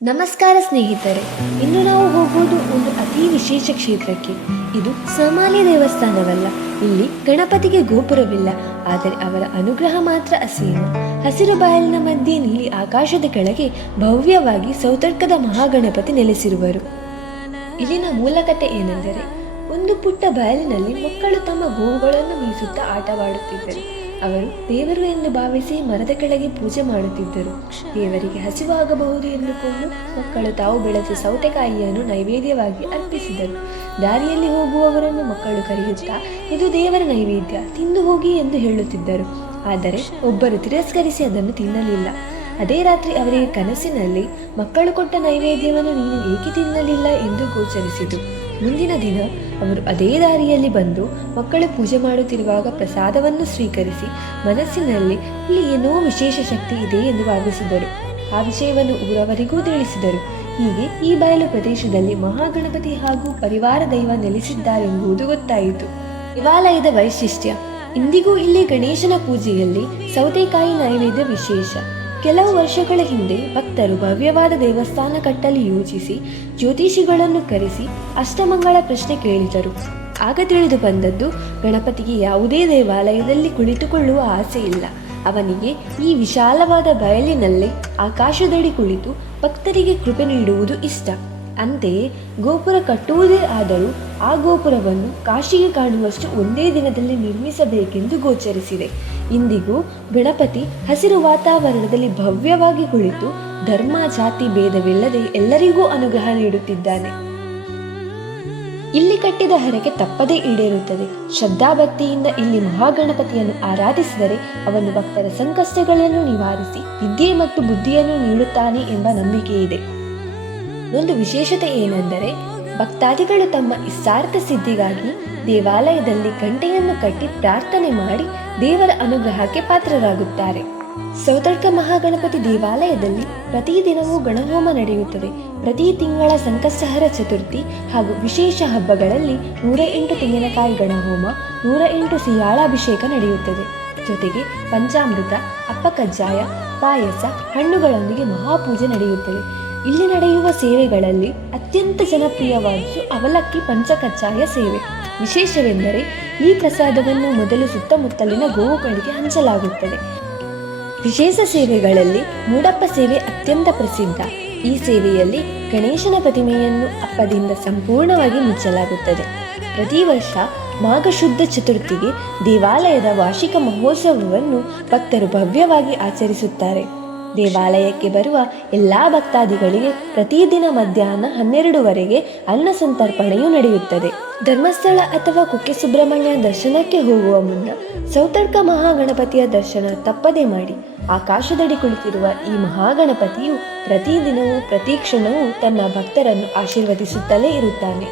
ನಮಸ್ಕಾರ ಸ್ನೇಹಿತರೆ, ಇಂದು ನಾವು ಹೋಗುವುದು ಒಂದು ಅತಿ ವಿಶೇಷ ಕ್ಷೇತ್ರಕ್ಕೆ. ಇದು ಸಾಮಾನ್ಯ ದೇವಸ್ಥಾನವಲ್ಲ. ಇಲ್ಲಿ ಗಣಪತಿಗೆ ಗೋಪುರವಿಲ್ಲ, ಆದರೆ ಅವರ ಅನುಗ್ರಹ ಮಾತ್ರ ಅಸೀಮ. ಹಸಿರು ಬಯಲಿನ ಮಧ್ಯೆ ನೀಲಿ ಆಕಾಶದ ಕೆಳಗೆ ಭವ್ಯವಾಗಿ ಸೌತಡ್ಕದ ಮಹಾಗಣಪತಿ ನೆಲೆಸಿರುವರು. ಇಲ್ಲಿನ ಮೂಲಕತೆ ಏನೆಂದರೆ, ಒಂದು ಪುಟ್ಟ ಬಯಲಿನಲ್ಲಿ ಮಕ್ಕಳು ತಮ್ಮ ಗೋವುಗಳನ್ನು ಮೀಸುತ್ತಾ ಆಟವಾಡುತ್ತಿದ್ದರು. ಅವರು ದೇವರು ಎಂದು ಭಾವಿಸಿ ಮರದ ಕೆಳಗೆ ಪೂಜೆ ಮಾಡುತ್ತಿದ್ದರು. ದೇವರಿಗೆ ಹಸಿವಾಗಬಹುದು ಎಂದುಕೊಂಡು ಮಕ್ಕಳು ತಾವು ಬೆಳೆದ ಸೌತೆಕಾಯಿಯನ್ನು ನೈವೇದ್ಯವಾಗಿ ಅರ್ಪಿಸಿದರು. ದಾರಿಯಲ್ಲಿ ಹೋಗುವವರನ್ನು ಮಕ್ಕಳು ಕರೆಯುತ್ತಾ, ಇದು ದೇವರ ನೈವೇದ್ಯ, ತಿಂದು ಹೋಗಿ ಎಂದು ಹೇಳುತ್ತಿದ್ದರು. ಆದರೆ ಒಬ್ಬರು ತಿರಸ್ಕರಿಸಿ ಅದನ್ನು ತಿನ್ನಲಿಲ್ಲ. ಅದೇ ರಾತ್ರಿ ಅವರಿಗೆ ಕನಸಿನಲ್ಲಿ ಮಕ್ಕಳು ಕೊಟ್ಟ ನೈವೇದ್ಯವನ್ನು ನೀನು ಏಕೆ ತಿನ್ನಲಿಲ್ಲ ಎಂದು ಗೋಚರಿಸಿತು. ಮುಂದಿನ ದಿನ ಅವರು ಅದೇ ದಾರಿಯಲ್ಲಿ ಬಂದು ಮಕ್ಕಳು ಪೂಜೆ ಮಾಡುತ್ತಿರುವಾಗ ಪ್ರಸಾದವನ್ನು ಸ್ವೀಕರಿಸಿ ಮನಸ್ಸಿನಲ್ಲಿ ಇಲ್ಲಿ ಏನೋ ವಿಶೇಷ ಶಕ್ತಿ ಇದೆ ಎಂದು ಭಾವಿಸಿದರು. ಆ ವಿಷಯವನ್ನು ಊರವರಿಗೂ ತಿಳಿಸಿದರು. ಹೀಗೆ ಈ ಬಯಲು ಪ್ರದೇಶದಲ್ಲಿ ಮಹಾಗಣಪತಿ ಹಾಗೂ ಪರಿವಾರ ದೈವ ನೆಲೆಸಿದ್ದಾರೆಂಬುದು ಗೊತ್ತಾಯಿತು. ದೇವಾಲಯದ ವೈಶಿಷ್ಟ್ಯ: ಇಂದಿಗೂ ಇಲ್ಲಿ ಗಣೇಶನ ಪೂಜೆಯಲ್ಲಿ ಸೌತೆಕಾಯಿ ನೈವೇದ್ಯ ವಿಶೇಷ. ಕೆಲವು ವರ್ಷಗಳ ಹಿಂದೆ ಭಕ್ತರು ಭವ್ಯವಾದ ದೇವಸ್ಥಾನ ಕಟ್ಟಲು ಯೋಚಿಸಿ ಜ್ಯೋತಿಷಿಗಳನ್ನು ಕರೆಸಿ ಅಷ್ಟಮಂಗಳ ಪ್ರಶ್ನೆ ಕೇಳಿದರು. ಆಗ ತಿಳಿದು ಬಂದದ್ದು, ಗಣಪತಿಗೆ ಯಾವುದೇ ದೇವಾಲಯದಲ್ಲಿ ಕುಳಿತುಕೊಳ್ಳುವ ಆಸೆ ಇಲ್ಲ. ಅವನಿಗೆ ಈ ವಿಶಾಲವಾದ ಬಯಲಿನಲ್ಲೇ ಆಕಾಶದಡಿ ಕುಳಿತು ಭಕ್ತರಿಗೆ ಕೃಪೆ ನೀಡುವುದು ಇಷ್ಟ. ಅಂತೆಯೇ ಗೋಪುರ ಕಟ್ಟುವುದೇ ಆದರೂ ಆ ಗೋಪುರವನ್ನು ಕಾಶಿಗೆ ಕಾಣುವಷ್ಟು ಒಂದೇ ದಿನದಲ್ಲಿ ನಿರ್ಮಿಸಬೇಕೆಂದು ಗೋಚರಿಸಿದೆ. ಇಂದಿಗೂ ಗಣಪತಿ ಹಸಿರು ವಾತಾವರಣದಲ್ಲಿ ಭವ್ಯವಾಗಿ ಕುಳಿತು ಧರ್ಮ ಜಾತಿ ಭೇದವಿಲ್ಲದೆ ಎಲ್ಲರಿಗೂ ಅನುಗ್ರಹ ನೀಡುತ್ತಿದ್ದಾನೆ. ಇಲ್ಲಿ ಕಟ್ಟಿದ ಹರಕೆ ತಪ್ಪದೇ ಈಡೇರುತ್ತದೆ. ಶ್ರದ್ಧಾಭಕ್ತಿಯಿಂದ ಇಲ್ಲಿ ಮಹಾಗಣಪತಿಯನ್ನು ಆರಾಧಿಸಿದರೆ ಅವನು ಭಕ್ತರ ಸಂಕಷ್ಟಗಳನ್ನು ನಿವಾರಿಸಿ ವಿದ್ಯೆ ಮತ್ತು ಬುದ್ಧಿಯನ್ನು ನೀಡುತ್ತಾನೆ ಎಂಬ ನಂಬಿಕೆ ಇದೆ. ಒಂದು ವಿಶೇಷತೆ ಏನೆಂದರೆ, ಭಕ್ತಾದಿಗಳು ತಮ್ಮ ಇಷ್ಟಾರ್ಥ ಸಿದ್ಧಿಗಾಗಿ ದೇವಾಲಯದಲ್ಲಿ ಗಂಟೆಯನ್ನು ಕಟ್ಟಿ ಪ್ರಾರ್ಥನೆ ಮಾಡಿ ದೇವರ ಅನುಗ್ರಹಕ್ಕೆ ಪಾತ್ರರಾಗುತ್ತಾರೆ. ಸೌತಡ್ಕ ಮಹಾಗಣಪತಿ ದೇವಾಲಯದಲ್ಲಿ ಪ್ರತಿದಿನವೂ ಗಣಹೋಮ ನಡೆಯುತ್ತದೆ. ಪ್ರತಿ ತಿಂಗಳ ಸಂಕಷ್ಟಹರ ಚತುರ್ಥಿ ಹಾಗೂ ವಿಶೇಷ ಹಬ್ಬಗಳಲ್ಲಿ 108 ತೆಂಗಿನಕಾಯಿ ಗಣಹೋಮ, 108 ಸಿಯಾಳಾಭಿಷೇಕ ನಡೆಯುತ್ತದೆ. ಜೊತೆಗೆ ಪಂಚಾಮೃತ, ಅಪ್ಪ ಕಜ್ಜಾಯ, ಪಾಯಸ, ಹಣ್ಣುಗಳೊಂದಿಗೆ ಮಹಾಪೂಜೆ ನಡೆಯುತ್ತದೆ. ಇಲ್ಲಿ ನಡೆಯುವ ಸೇವೆಗಳಲ್ಲಿ ಅತ್ಯಂತ ಜನಪ್ರಿಯವಾದುದು ಅವಲಕ್ಕಿ ಪಂಚಕಜ್ಜಾಯ ಸೇವೆ. ವಿಶೇಷವೆಂದರೆ ಈ ಪ್ರಸಾದವನ್ನು ಮೊದಲು ಸುತ್ತಮುತ್ತಲಿನ ಗೋವುಗಳಿಗೆ ಹಂಚಲಾಗುತ್ತದೆ. ವಿಶೇಷ ಸೇವೆಗಳಲ್ಲಿ ಮೂಡಪ್ಪ ಸೇವೆ ಅತ್ಯಂತ ಪ್ರಸಿದ್ಧ. ಈ ಸೇವೆಯಲ್ಲಿ ಗಣೇಶನ ಪ್ರತಿಮೆಯನ್ನು ಅಪ್ಪದಿಂದ ಸಂಪೂರ್ಣವಾಗಿ ಮುಚ್ಚಲಾಗುತ್ತದೆ. ಪ್ರತಿ ವರ್ಷ ಮಾಘ ಶುದ್ಧ ಚತುರ್ಥಿಗೆ ದೇವಾಲಯದ ವಾರ್ಷಿಕ ಮಹೋತ್ಸವವನ್ನು ಭಕ್ತರು ಭವ್ಯವಾಗಿ ಆಚರಿಸುತ್ತಾರೆ. ದೇವಾಲಯಕ್ಕೆ ಬರುವ ಎಲ್ಲ ಭಕ್ತಾದಿಗಳಿಗೆ ಪ್ರತಿದಿನ ಮಧ್ಯಾಹ್ನ 12ವರೆಗೆ ಅನ್ನ ಸಂತರ್ಪಣೆಯೂ ನಡೆಯುತ್ತದೆ. ಧರ್ಮಸ್ಥಳ ಅಥವಾ ಕುಕ್ಕೆ ಸುಬ್ರಹ್ಮಣ್ಯ ದರ್ಶನಕ್ಕೆ ಹೋಗುವ ಮುನ್ನ ಸೌತಡ್ಕ ಮಹಾಗಣಪತಿಯ ದರ್ಶನ ತಪ್ಪದೇ ಮಾಡಿ. ಆಕಾಶದಡಿ ಕುಳಿತಿರುವ ಈ ಮಹಾಗಣಪತಿಯು ಪ್ರತಿದಿನವೂ ಪ್ರತಿ ಕ್ಷಣವೂ ತನ್ನ ಭಕ್ತರನ್ನು ಆಶೀರ್ವದಿಸುತ್ತಲೇ ಇರುತ್ತಾನೆ.